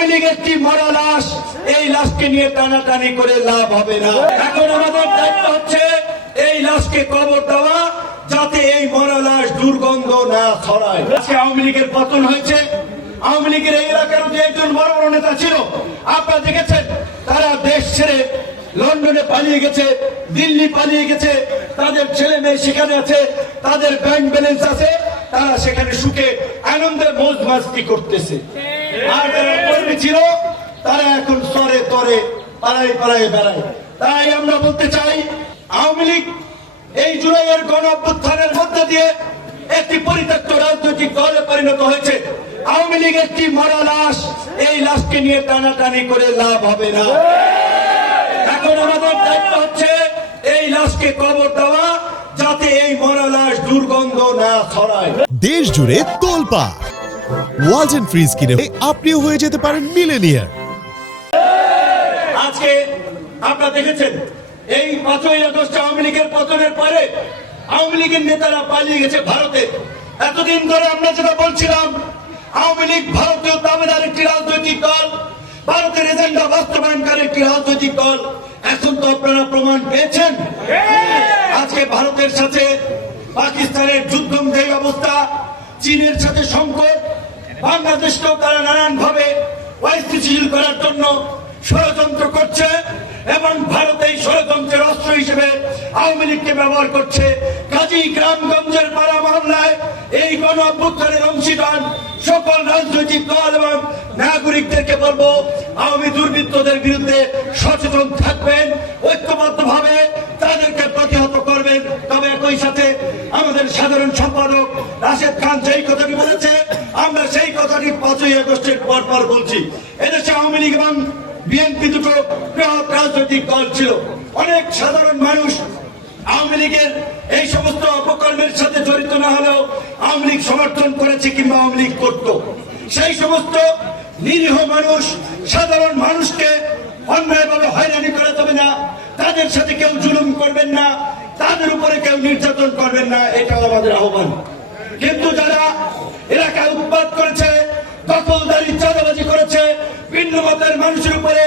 আওয়ামী লীগের কি মরা লাশ, এই লাশকে নিয়ে টানাটানি করে লাভ হবে না। এখন আমাদের দায়িত্ব হচ্ছে এই লাশকে কবর দেওয়া, যাতে এই মরা লাশ দুর্গন্ধ না ছড়ায়। আজকে আওয়ামী লীগের পতন হয়েছে। আওয়ামী লীগের এই এলাকার যে একজন বড় বড় নেতা ছিল, আপনারা দেখেছেন, তারা দেশ ছেড়ে লন্ডনে পালিয়ে গেছে, দিল্লি পালিয়ে গেছে, তাদের ছেলে মেয়ে সেখানে আছে, তাদের ব্যাংক ব্যালেন্স আছে, তারা সেখানে সুখে আনন্দে মৌজ মাস্তি করতেছে। আর যারা কর্মী ছিল, তারা এখন স্তরে তরে পাড়ায় পাড়ায় বেড়ায়। তাই আমরা বলতে চাই, আওয়ামী লীগ এই জুলাইয়ের গণ অভ্যুত্থানের মধ্যে দিয়ে একটি পরিত্যক্ত রাজনৈতিক দলে পরিণত হয়েছে। আওয়ামী লীগের কি মরা লাশ, এই লাশকে নিয়ে টানাটানি করে লাভ হবে না। এখন আমাদের দায়িত্ব হচ্ছে এই লাশকে কবর দেওয়া, যাতে এই মরা লাশ দুর্গন্ধ না ছড়ায়। দেশ জুড়ে তোলপাড় ওয়ালটন ফ্রিজ কিনে আপনিও হয়ে যেতে পারেন মিলেনিয়ার। আজকে আপনারা দেখেছেন, এই 5ই আগস্ট আওয়ামী লীগের পতনের পরে আওয়ামী লীগের নেতারা পালিয়ে গেছে ভারতে। এতদিন ধরে আমরা যেটা বলছিলাম, আওয়ামী লীগ ভারতীয় দাবিদার একটি রাজনৈতিক দল, ভারতের এজেন্ডা বাস্তবায়নকারী একটি রাজনৈতিক দল। এখন তো আপনারা প্রমাণ পেয়েছেন। আজকে ভারতের সাথে পাকিস্তানের যুদ্ধমুখী অবস্থা, চীনের সাথে সংকট, বাংলাদেশকেও তারা নানান ভাবে অস্থিতিশীল করার জন্য ষড়যন্ত্র করছে এবং ভারত এই ষড়যন্ত্রের অস্ত্র হিসেবে আওয়ামী লীগকে ব্যবহার করছে। কাজী গ্রামগঞ্জের পাড়া মহল্লায় এই গণ অভ্যুত্থানের অংশীদার সকল রাজনৈতিক দল এবং নাগরিকদেরকে বলবো, আওয়ামী দুর্বৃত্তদের বিরুদ্ধে সচেতন থাকবেন, ঐক্যবদ্ধভাবে তাদেরকে প্রতিহত করবেন। তবে একই সাথে আমাদের সাধারণ সম্পাদক রাশেদ খান যেই কথাটি বলেছে, আমরা সেই কথাটি 5ই আগস্টের পর বলছি। এদেশে আওয়ামী লীগ এবং বিএনপি দুটো বৃহৎ রাজনৈতিক দল ছিল। অনেক সাধারণ মানুষ আওয়ামী লীগের এই সমস্ত অপকর্মের সাথে জড়িত না হলেও আওয়ামী লীগ সমর্থন করেছে কিংবা আওয়ামী লীগ করত। সেই সমস্ত নিরীহ মানুষ, সাধারণ মানুষকে অন্যায়ভাবে হয়রানি করা যাবে না, তাদের সাথে কেউ জুলুম করবেন না, তাদের উপরে কেউ নির্যাতন করবেন না, এটাও আমাদের আহ্বান। কিন্তু যারা এলাকায় উৎপাত করেছে, দখলদারি চাঁদাবাজি করেছে, ভিন্ন মতের মানুষের উপরে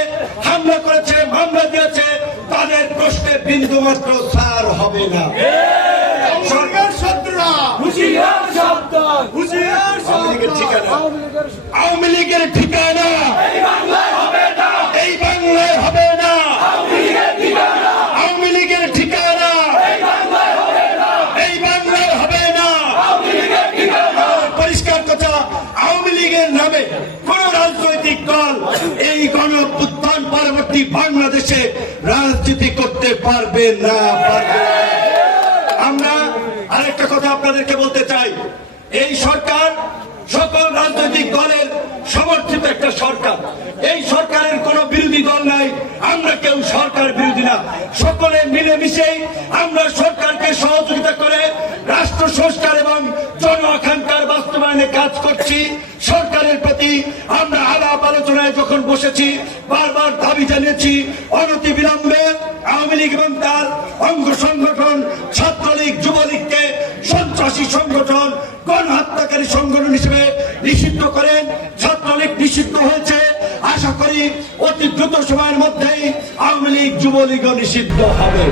হামলা করেছে, মামলা দিয়েছে, তাদের প্রশ্নে বিন্দু মাত্র ছাড় হবে না। আওয়ামী লীগের ঠিকানা এই বাংলায় হবে না। আওয়ামী লীগের ঠিকানা এই বাংলায় হবে না। পরিষ্কার কথা, আওয়ামী লীগের নামে কোন রাজনৈতিক দল এই গণ অভ্যুত্থান পরবর্তী বাংলাদেশে রাজনীতি করতে পারবে না। আমরা আরেকটা কথা আপনাদেরকে বলতে চাই, এই সরকার সকল রাজনৈতিক দলের সমর্থিত একটা সরকার। এই সরকারের কোন বিরোধী দল নাই, আমরা কেউ সরকার বিরোধী না। সকলে মিলেমিশেই আমরা সরকারকে সহযোগিতা করে রাষ্ট্র সংস্কার এবং জন আকাঙ্ক্ষার বাস্তবায়নে কাজ করছি। সরকারের প্রতি আমরা আলাপ আলোচনায় যখন বসেছি, বারবার দাবি জানিয়েছি, অনতি বিলম্বে আওয়ামী লীগ এবং তার অঙ্গ সংগঠন ছাত্রলীগ, যুবলীগকে সন্ত্রাসী সংগঠন, গণহত্যাকারী সংগঠন হিসেবে নিষিদ্ধ করেন। ছাত্রলীগ নিষিদ্ধ হয়েছে, আশা করি অতি দ্রুত সময়ের মধ্যেই আওয়ামী লীগ, যুবলীগও নিষিদ্ধ হবে।